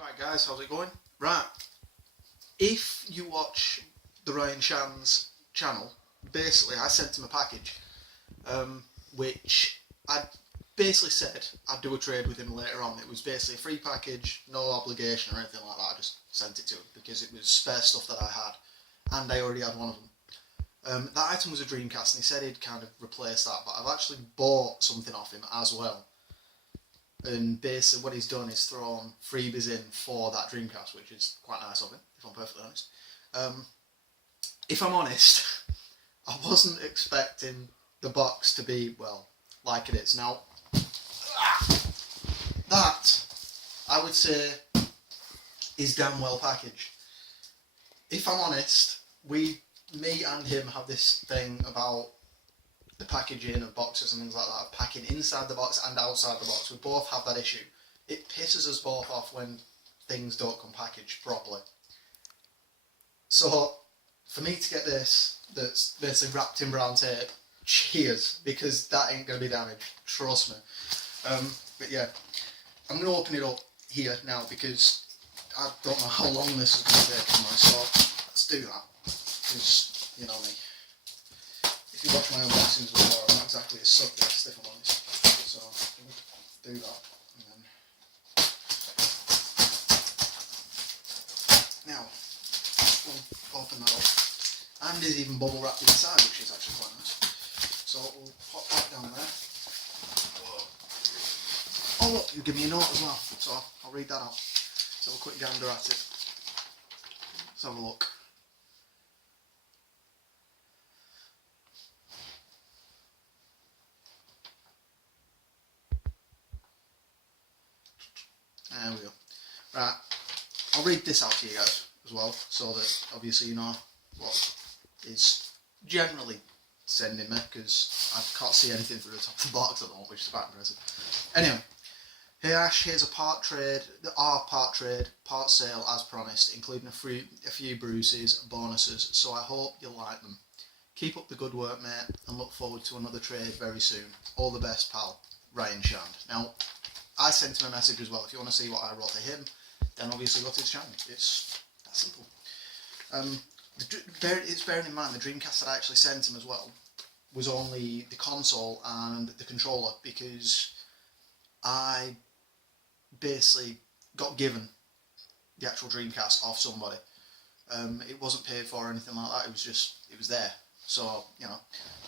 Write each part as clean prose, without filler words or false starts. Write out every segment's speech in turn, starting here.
Alright guys, how's it going? Right, if you watch the theryanshand channel, basically I sent him a package, which I basically said I'd do a trade with him later on. It was basically a free package, no obligation or anything like that. I just sent it to him because it was spare stuff that I had, and I already had one of them. That item was a Dreamcast, and he said he'd kind of replace that, but I've actually bought something off him as well. And basically what he's done is thrown freebies in for that Dreamcast, which is quite nice of him, if I'm perfectly honest. If I'm honest, I wasn't expecting the box to be, well, like it is. Now, that, I would say, is damn well packaged. If I'm honest, me and him have this thing about the packaging of boxes and things like that, packing inside the box and outside the box. We both have that issue. It pisses us both off when things don't come packaged properly. So, for me to get this, that's basically wrapped in brown tape, cheers, because that ain't going to be damaged, trust me. But yeah, I'm going to open it up here now because I don't know how long this is going to take anyway, so let's do that, because, you know me. If you watch my unboxings before, I'm not exactly a sucklist, if I'm honest. So, we'll do that. And then... Now, we'll open that up. And there's even bubble wrapped inside, which is actually quite nice. So, we'll pop that down there. Oh look, you give me a note as well. So, I'll read that out. So, have a quick gander at it. Let's have a look. There we go. Right, I'll read this out to you guys as well, so that obviously you know what is generally sending me, because I can't see anything through the top of the box at the moment, which is quite impressive. Anyway, hey Ash, here's a part trade, part sale as promised, including a few bruises, bonuses, so I hope you'll like them. Keep up the good work, mate, and look forward to another trade very soon. All the best, pal. Theryanshand. Now, I sent him a message as well. If you want to see what I wrote to him, then obviously go to his channel. It's that simple. It's bearing in mind the Dreamcast that I actually sent him as well was only the console and the controller, because I basically got given the actual Dreamcast off somebody. It wasn't paid for or anything like that. It was there. So, you know,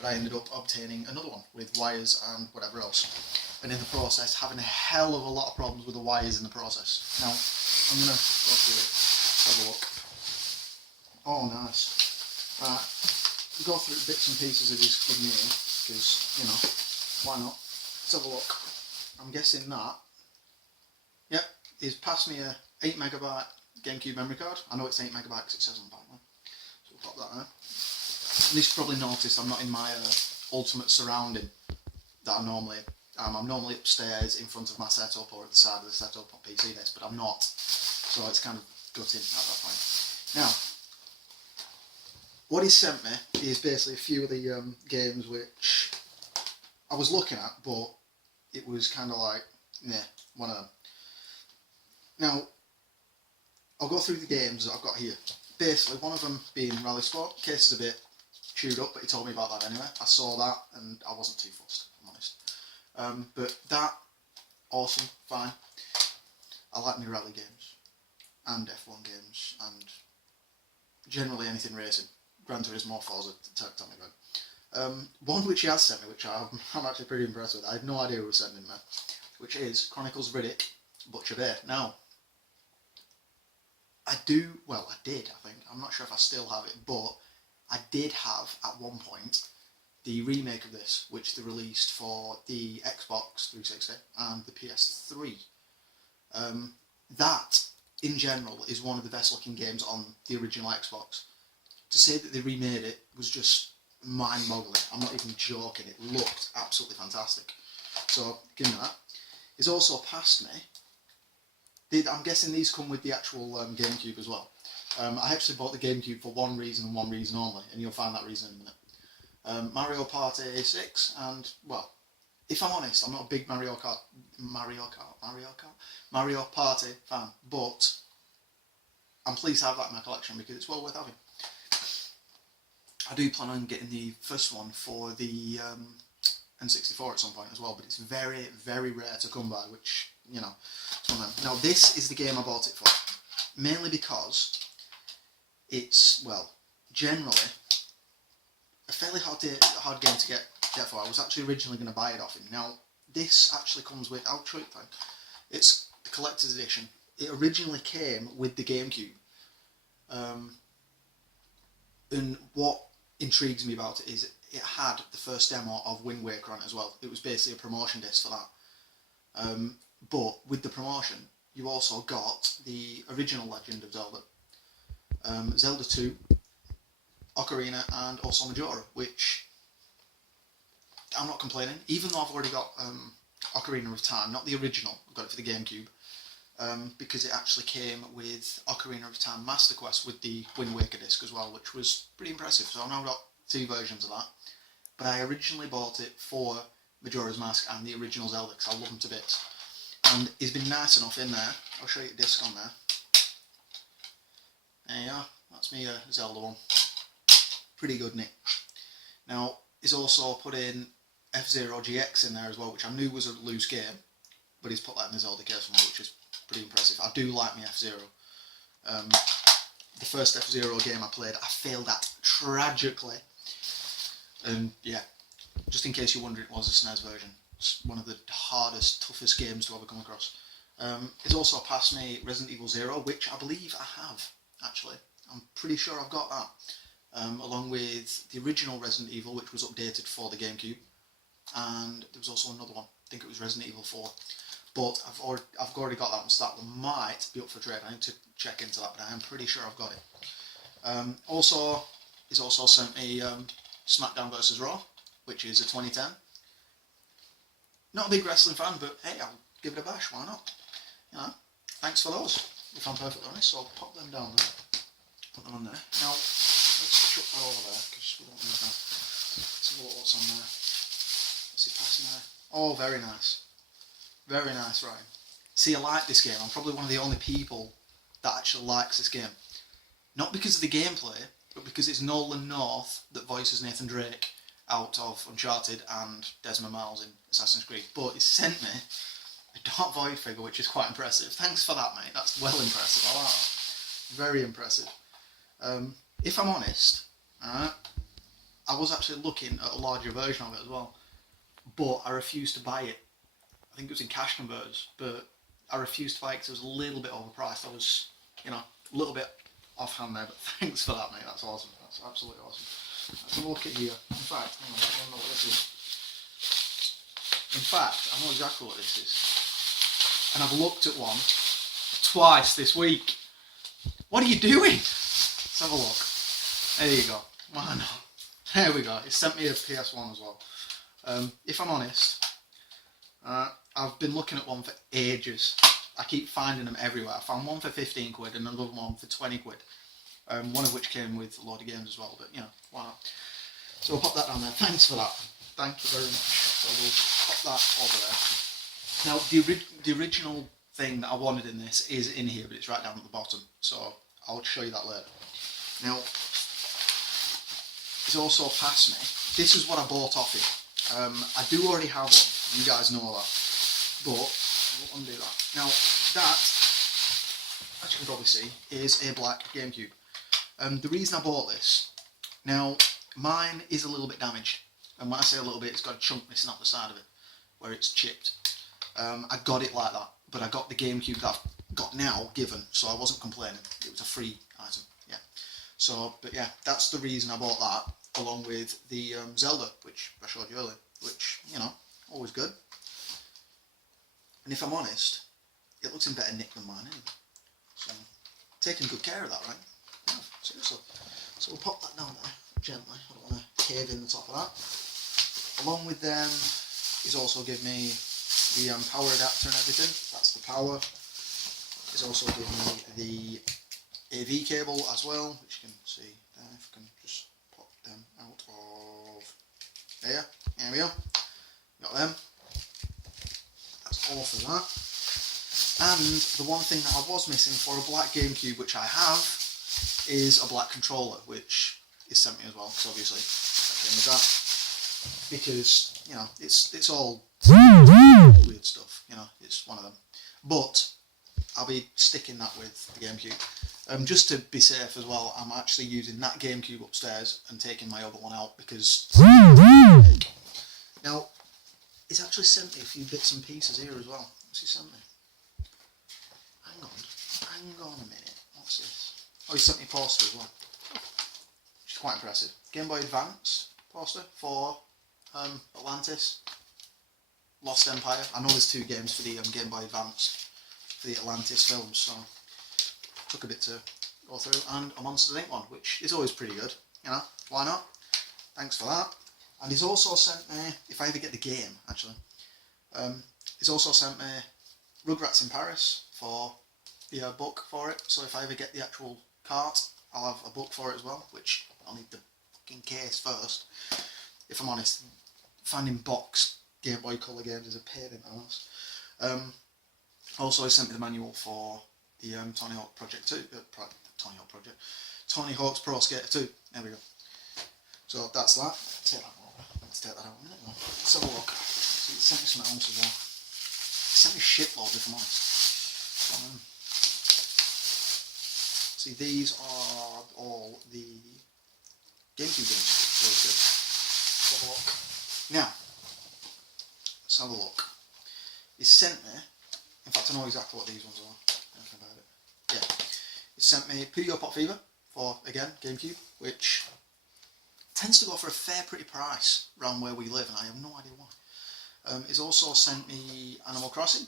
but I ended up obtaining another one with wires and whatever else. And in the process, having a hell of a lot of problems with the wires in the process. Now, I'm going to go through it, have a look. Oh, nice. Right, go through bits and pieces of his good meal, because, you know, why not? Let's have a look. I'm guessing that, yep, he's passed me a 8MB GameCube memory card. I know it's 8MB because it says on the back one. So we'll pop that there. And you've probably noticed I'm not in my ultimate surrounding that I normally I'm normally upstairs in front of my setup or at the side of the setup on PC desk, but I'm not. So it's kind of gutting at that point. Now, what he sent me is basically a few of the games which I was looking at, but it was kind of like, nah, one of them. Now, I'll go through the games that I've got here. Basically, one of them being Rally Sport. Case is a bit chewed up, but he told me about that anyway. I saw that and I wasn't too fussed, if I'm honest. But that, awesome, fine. I like my rally games and F1 games and generally anything racing. Gran Turismo, Forza, tell me about. One which he has sent me, which I'm actually pretty impressed with. I had no idea who was sending me, which is Chronicles of Riddick, Butcher Bay. Now, I did, I think. I'm not sure if I still have it, but I did have, at one point, the remake of this, which they released for the Xbox 360 and the PS3. That, in general, is one of the best looking games on the original Xbox. To say that they remade it was just mind-boggling. I'm not even joking. It looked absolutely fantastic. So, give me that. It's also passed me. I'm guessing these come with the actual GameCube as well. I actually bought the GameCube for one reason and one reason only, and you'll find that reason in a minute. Mario Party 6, and, well, if I'm honest, I'm not a big Mario Party fan, but I'm pleased to have that in my collection because it's well worth having. I do plan on getting the first one for the N64 at some point as well, but it's very, very rare to come by, which, you know, it's one of them. Now, this is the game I bought it for, mainly because it's, well, generally a fairly hard game to get for. I was actually originally going to buy it off him. Now, this actually comes with, I'll show you the thing. It's the collector's edition. It originally came with the GameCube. And what intrigues me about it is it had the first demo of Wind Waker on it as well. It was basically a promotion disc for that. But with the promotion, you also got the original Legend of Zelda, Zelda 2, Ocarina, and also Majora, which I'm not complaining, even though I've already got Ocarina of Time, not the original, I've got it for the GameCube, because it actually came with Ocarina of Time Master Quest with the Wind Waker disc as well, which was pretty impressive. So I've now got 2 versions of that, but I originally bought it for Majora's Mask and the original Zelda because I love them to bits. And it's been nice enough in there. I'll show you the disc on there. There you are, that's me Zelda one. Pretty good, Nick. Now, he's also put in F-Zero GX in there as well, which I knew was a loose game, but he's put that in the Zelda case for me, which is pretty impressive. I do like me F-Zero. The first F-Zero game I played, I failed at tragically. And yeah, just in case you're wondering, it was a SNES version. It's one of the hardest, toughest games to ever come across. It's also passed me Resident Evil 0, which I believe I have, actually. I'm pretty sure I've got that. Along with the original Resident Evil, which was updated for the GameCube. And there was also another one, I think it was Resident Evil 4. But I've already got that one, so that one might be up for trade. I need to check into that, but I am pretty sure I've got it. He's also sent me SmackDown vs Raw, which is a 2010. Not a big wrestling fan, but hey, I'll give it a bash, why not? You know, thanks for those, if I'm perfectly honest, so I'll pop them down there. Put them on there. Now, let's chuck that over there, because we don't need that. Let's have a look what's on there. What's he passing there? Oh, very nice. Very nice, Ryan. See, I like this game. I'm probably one of the only people that actually likes this game. Not because of the gameplay, but because it's Nolan North that voices Nathan Drake out of Uncharted and Desmond Miles in Assassin's Creed. But he sent me a Dark Void figure, which is quite impressive. Thanks for that, mate. That's well impressive. I like that. Very impressive. If I'm honest, I was actually looking at a larger version of it as well, but I refused to buy it. I think it was in Cash Converters, but I refused to buy it because it was a little bit overpriced. I was, you know, a little bit offhand there, but thanks for that, mate. That's awesome. That's absolutely awesome. Let's have a look at here. In fact, hang on, I don't know what this is. In fact, I know exactly what this is. And I've looked at one twice this week. What are you doing? Let's have a look. There you go. Why not? There we go. It sent me a PS1 as well. If I'm honest, I've been looking at one for ages. I keep finding them everywhere. I found one for 15 quid and another one for 20 quid. One of which came with a load of games as well, but you know, why not? So we'll pop that down there. Thanks for that. Thank you very much. So we'll pop that over there. Now, the original thing that I wanted in this is in here, but it's right down at the bottom. So I'll show you that later. Now, it's also passed me. This is what I bought off it. I do already have one. You guys know that. But I'll undo that. Now, that, as you can probably see, is a black GameCube. The reason I bought this, now, mine is a little bit damaged. And when I say a little bit, it's got a chunk missing out the side of it, where it's chipped. I got it like that, but I got the GameCube that I've got now given, so I wasn't complaining. It was a free item, yeah. So, but yeah, that's the reason I bought that, along with the Zelda, which I showed you earlier, which, you know, always good. And if I'm honest, it looks in better nick than mine anyway. So, taking good care of that, right? Yeah, seriously. So we'll pop that down there gently. I don't want to cave in the top of that. Along with them, he's also given me the power adapter and everything. That's the power. He's also given me the AV cable as well, which you can see there. If I can just pop them out of there. There we go. Got them. off of that. And the one thing that I was missing for a black GameCube, which I have, is a black controller, which is sent me as well, because obviously that came with that. Because, you know, it's all weird stuff, you know, it's one of them. But I'll be sticking that with the GameCube. Just to be safe as well, I'm actually using that GameCube upstairs and taking my other one out because... Now, he's actually sent me a few bits and pieces here as well. What's he sent me? Hang on a minute. What's this? Oh, he sent me a poster as well, which is quite impressive. Game Boy Advance poster for Atlantis, Lost Empire. I know there's 2 games for the Game Boy Advance for the Atlantis films, so took a bit to go through. And a Monsters Inc. one, which is always pretty good. You know, why not? Thanks for that. And he's also sent me, if I ever get the game, actually, he's also sent me Rugrats in Paris for the book for it. So if I ever get the actual cart, I'll have a book for it as well, which I'll need the fucking case first. If I'm honest, finding box Game Boy Color games is a pain in the ass. Also, he sent me the manual for the Tony Hawk Project 2. Tony Hawk's Pro Skater 2. There we go. So that's that. Let's take that out a minute though. Let's have a look. So he sent me something else as well. He sent me shitloads, if I'm honest. See, these are all the GameCube games. Really good. Let's have a look. Now, let's have a look. He sent me, in fact I know exactly what these ones are. Anything about it. Yeah. He sent me Video Pop Fever for, again, GameCube, which tends to go for a fair pretty price around where we live, and I have no idea why. He's also sent me Animal Crossing,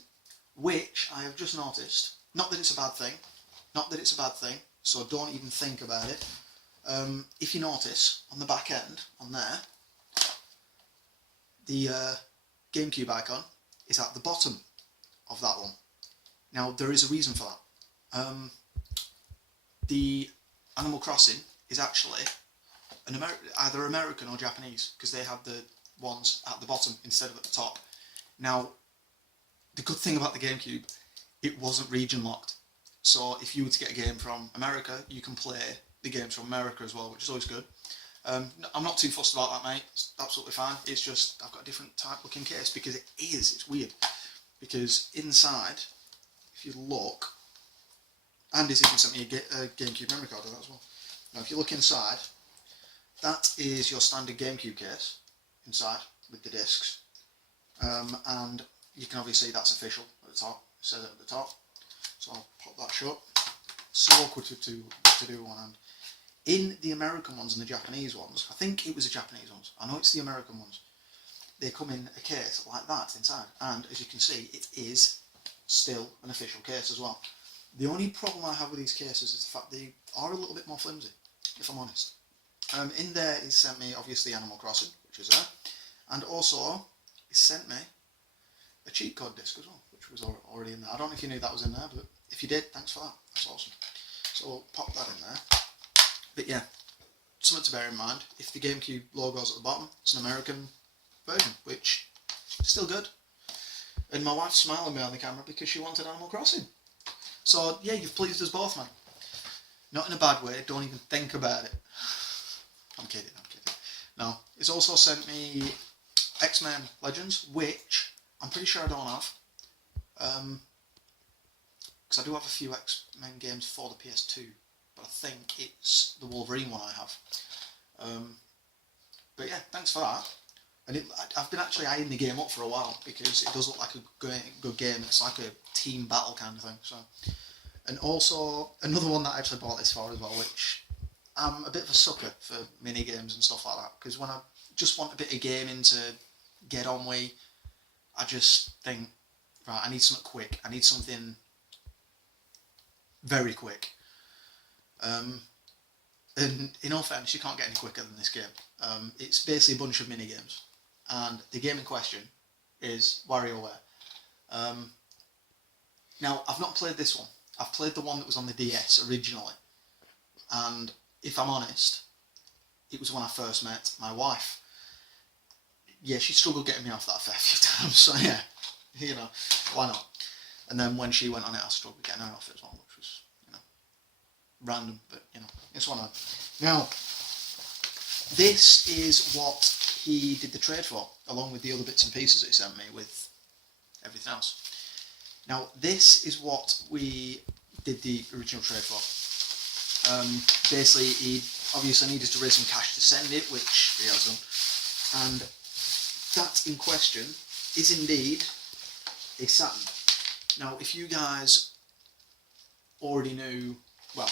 which I have just noticed, not that it's a bad thing, so don't even think about it. If you notice, on the back end, on there, the GameCube icon is at the bottom of that one. Now, there is a reason for that. The Animal Crossing is actually either American or Japanese, because they have the ones at the bottom instead of at the top. Now, the good thing about the GameCube, it wasn't region locked. So if you were to get a game from America, you can play the games from America as well, which is always good. I'm not too fussed about that, mate. It's absolutely fine. It's just I've got a different type looking case because it's weird. Because inside, if you look, Andy's even sent me a GameCube memory card of that as well. Now, if you look inside, that is your standard GameCube case inside with the discs, and you can obviously see that's official at the top. It says it at the top. So I'll pop that shut. So awkward to do with one hand. In the American ones and the Japanese ones, I think it was the Japanese ones, I know it's the American ones, they come in a case like that inside, and as you can see, it is still an official case as well. The only problem I have with these cases is the fact they are a little bit more flimsy, if I'm honest. In there, he sent me, obviously, Animal Crossing, which is there, and also, he sent me a cheat code disc as well, which was already in there. I don't know if you knew that was in there, but if you did, thanks for that. That's awesome. So we'll pop that in there. But yeah, something to bear in mind, if the GameCube logo's at the bottom, it's an American version, which is still good. And my wife's smiling at me on the camera because she wanted Animal Crossing. So yeah, you've pleased us both, man. Not in a bad way, don't even think about it. I'm kidding. No, it's also sent me X-Men Legends, which I'm pretty sure I don't have. Because I do have a few X-Men games for the PS2, but I think it's the Wolverine one I have. But yeah, thanks for that. And I've been actually eyeing the game up for a while because it does look like a good game. It's like a team battle kind of thing. So, and also another one that I actually bought this for as well, which I'm a bit of a sucker for mini games and stuff like that. Because when I just want a bit of gaming to get on with, I just think, right, I need something quick. I need something very quick. And in all fairness, you can't get any quicker than this game. It's basically a bunch of mini games, and the game in question is WarioWare. Now, I've not played this one. I've played the one that was on the DS originally, and if I'm honest, it was when I first met my wife. Yeah, she struggled getting me off that a fair few times, so yeah. You know, why not? And then when she went on it, I struggled getting her off it as well, which was, you know, random, but, you know, it's one of them. Now, this is what he did the trade for, along with the other bits and pieces that he sent me with everything else. Now, this is what we did the original trade for. Basically, he obviously needed to raise some cash to send it, which he has done. And that in question is indeed a Saturn. Now, if you guys already knew, well,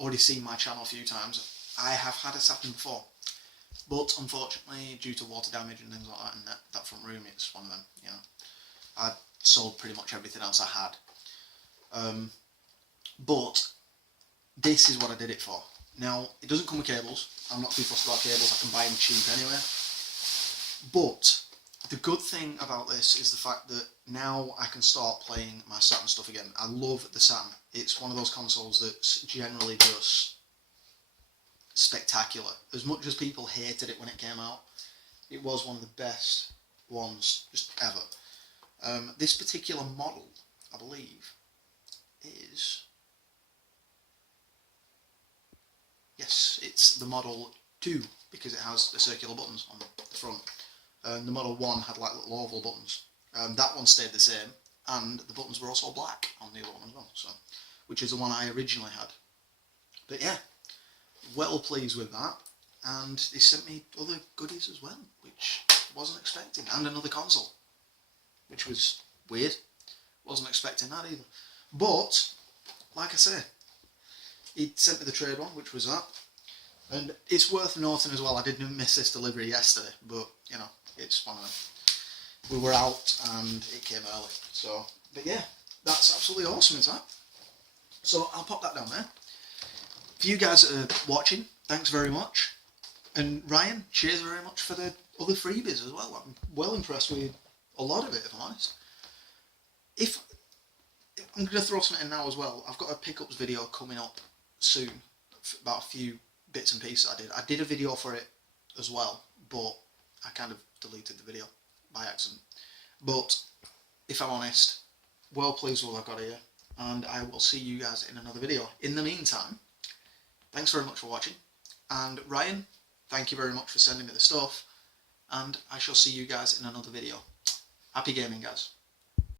already seen my channel a few times, I have had a Saturn before. But unfortunately, due to water damage and things like that in that front room, it's one of them, you know. I sold pretty much everything else I had. But this is what I did it for. Now, it doesn't come with cables. I'm not too fussed about cables. I can buy them cheap anyway. But the good thing about this is the fact that now I can start playing my Saturn stuff again. I love the Saturn. It's one of those consoles that's generally just spectacular. As much as people hated it when it came out, it was one of the best ones just ever. This particular model, I believe, is... Yes, it's the Model 2, because it has the circular buttons on the front. The Model 1 had like little oval buttons. That one stayed the same, and the buttons were also black on the other one as well, so, which is the one I originally had. But yeah, well pleased with that, and they sent me other goodies as well, which I wasn't expecting, and another console, which was weird. Wasn't expecting that either. But, like I say, he sent me the trade one, which was that. And it's worth noting as well, I did miss this delivery yesterday, but, you know, it's one of them. We were out and it came early. So, but yeah, that's absolutely awesome, is that? So I'll pop that down there. If you guys are watching, thanks very much. And Ryan, cheers very much for the other freebies as well. I'm well impressed with a lot of it, if I'm honest. If I'm going to throw something in now as well, I've got a pickups video coming up soon, about a few bits and pieces I did. I did a video for it as well, but I kind of deleted the video by accident. But if I'm honest, well pleased with what I've got here, and I will see you guys in another video. In the meantime, thanks very much for watching, and Ryan, thank you very much for sending me the stuff, and I shall see you guys in another video. Happy gaming, guys.